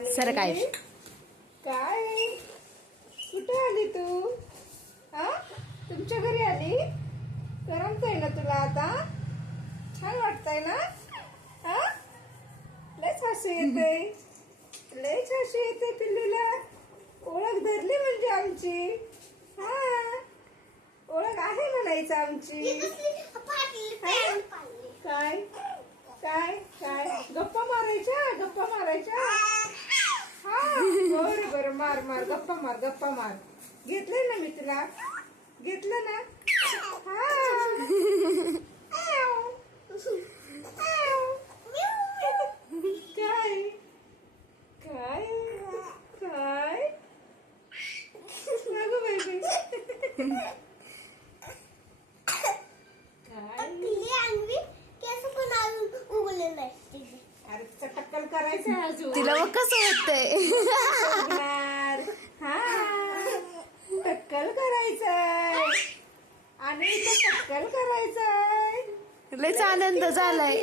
आणि सर काय काय कुठे आली तू? हा, तुमच्या घरी आली? करमतंय ना तुला आता? छान वाटतंय ना? हा, लयच हसू येते, लयच हसू येते पिल्लूला. ओळख धरली म्हणजे आमची. हा, ओळख आहे म्हणायचं आमची. काय काय काय गप्पा मारायच्या, गप्पा मारायच्या. हा, बरं बरं, मार मार, गप्पा मार, गप्पा मार. घेतलंय ना मी तुला, घेतलं ना. हा काय काय काय नको बेबी. अरे तिचं टक्कल करायचं अजून. तिला मग कसं वाटतंय? हा, टक्कल करायचंय आणि इथं टक्कल करायचंय. लयच आनंद झालाय.